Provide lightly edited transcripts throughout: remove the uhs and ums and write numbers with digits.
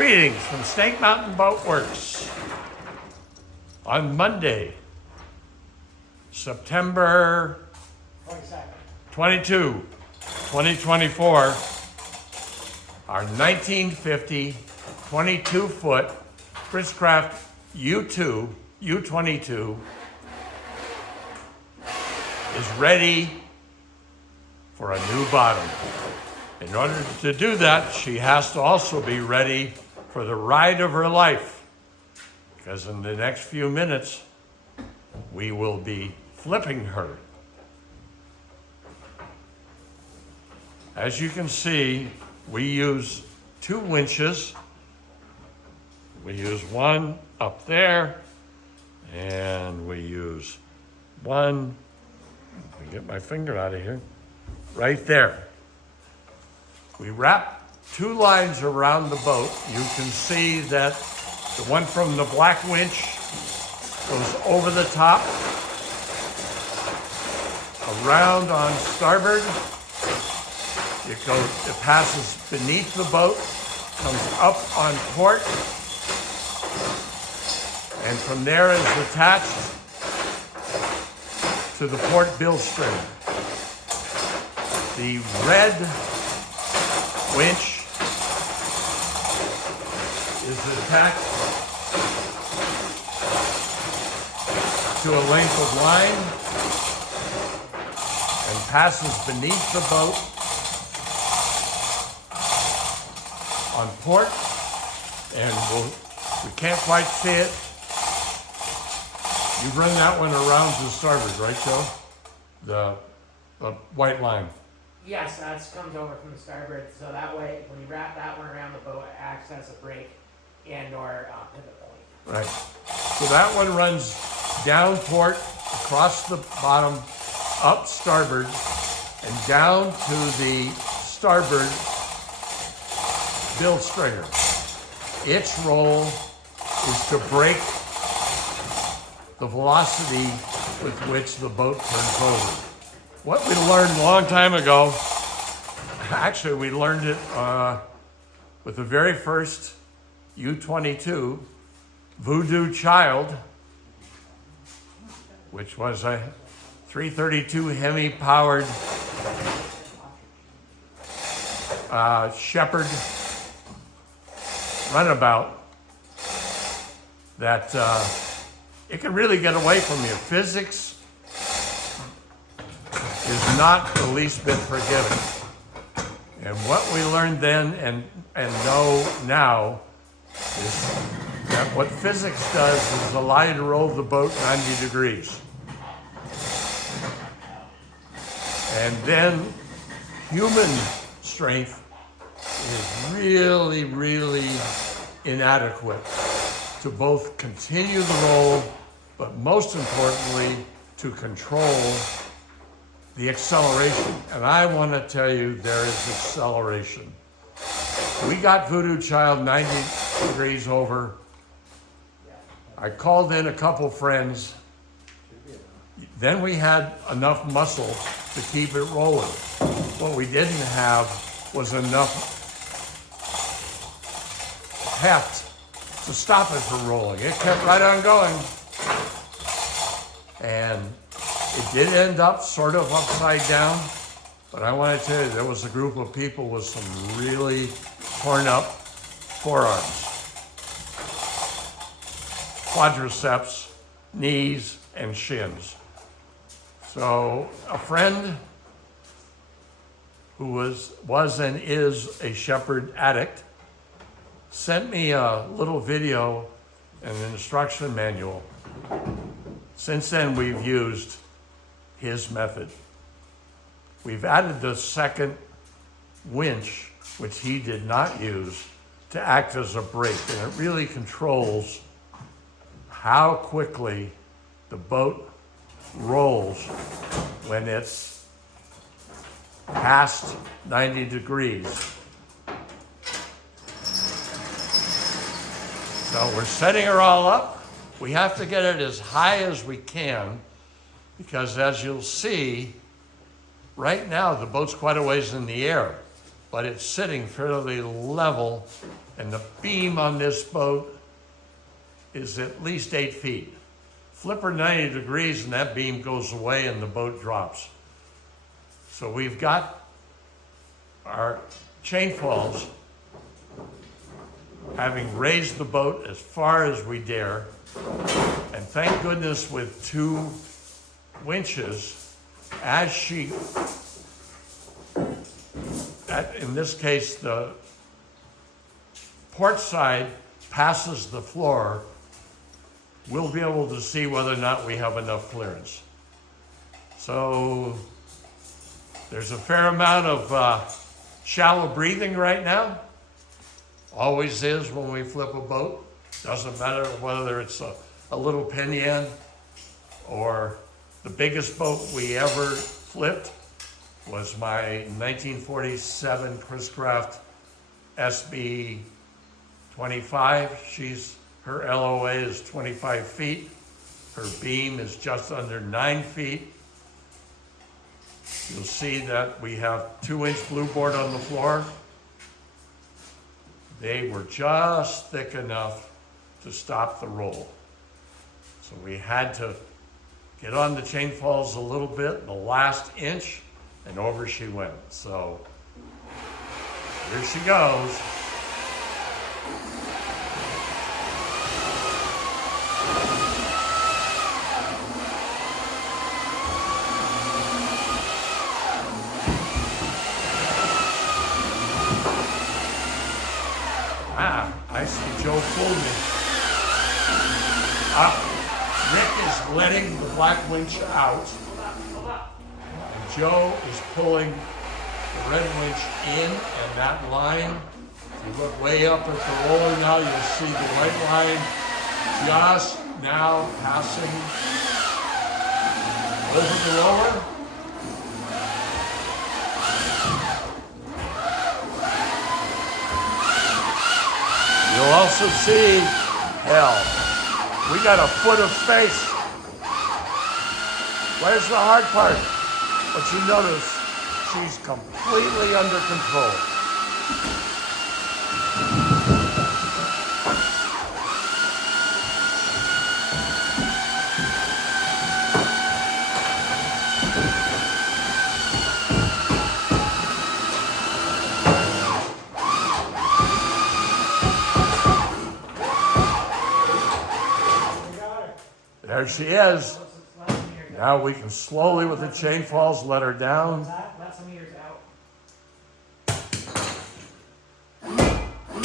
Greetings from Snake Mountain Boat Works. On Monday, September 22, 2024, our 1950 22-foot Chris-Craft U22 is ready for a new bottom. In order to do that, she has to also be ready for the ride of her life, because in the next few minutes, we will be flipping her. As you can see, we use 2 winches. We use one up there, and we use one, let me get my finger out of here, right there. We wrap 2 lines around the boat. You can see that the one from the black winch goes over the top, around on starboard. It passes beneath the boat, comes up on port, and from there is attached to the port bill string. The red winch is attached to a length of line and passes beneath the boat on port, and we can't quite see it. You run that one around to starboard, right, Joe? The white line. Yes, that comes over from the starboard, so that way, when you wrap that one around the boat, it acts as a brake and or pivot point. Right. So that one runs down port, across the bottom, up starboard, and down to the starboard bill stringer. Its role is to brake the velocity with which the boat turns over. What we learned a long time ago, actually we learned it with the very first U22 Voodoo Child, which was a 332 Hemi powered Shepherd runabout that it can really get away from you. Physics is not the least bit forgiving. And what we learned then and know now is that what physics does is allow you to roll the boat 90 degrees. And then human strength is really, really inadequate to both continue the roll, but most importantly, to control the acceleration. And I want to tell you, there is acceleration. We got Voodoo Child 90 degrees over. I called in a couple friends. Then we had enough muscle to keep it rolling. What we didn't have was enough heft to stop it from rolling. It kept right on going. And it did end up sort of upside down, but I want to tell you, there was a group of people with some really torn up forearms, quadriceps, knees, and shins. So a friend who was and is a Shepherd addict sent me a little video and an instruction manual. Since then, we've used his method. We've added the second winch, which he did not use, to act as a brake, and it really controls how quickly the boat rolls when it's past 90 degrees. So we're setting her all up. We have to get it as high as we can, because as you'll see, right now the boat's quite a ways in the air. but it's sitting fairly level, and the beam on this boat is at least 8 feet. Flip her 90 degrees and that beam goes away and the boat drops. So we've got our chain falls, having raised the boat as far as we dare, and thank goodness with 2 winches, as she, in this case, the port side passes the floor, we'll be able to see whether or not we have enough clearance. So there's a fair amount of shallow breathing right now. Always is when we flip a boat. Doesn't matter whether it's a little pinion or the biggest boat we ever flipped was my 1947 Chris Craft SB 25. Her LOA is 25 feet. Her beam is just under 9 feet. You'll see that we have 2-inch blue board on the floor. They were just thick enough to stop the roll. So we had to get on the chain falls a little bit, the last inch, and over she went. So here she goes. I see Joe fooled me. Rick is letting the black winch out. And Joe is pulling the red winch in, and that line, if you look way up at the roller now, you'll see the white line just now passing over the roller. You'll also see, hell, we got a foot of space. Where's the hard part? But you notice she's completely under control. There she is. Now we can slowly, with the chain falls, let her down. Let some ears out.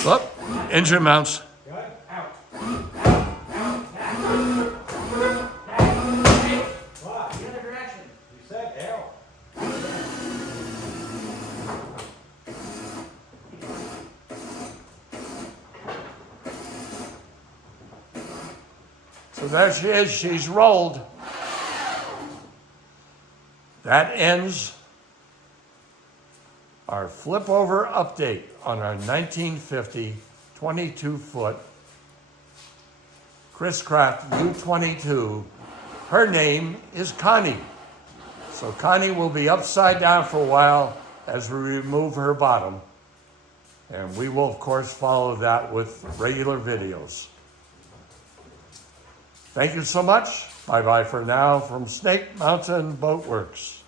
Look, engine mounts. Good. Out. Back. Hey. What? The other direction. You said out. So there she is, she's rolled. That ends our flip over update on our 1950 22-foot Chris Craft U22. Her name is Connie. So Connie will be upside down for a while as we remove her bottom. And we will, of course, follow that with regular videos. Thank you so much. Bye-bye for now from Snake Mountain Boat Works.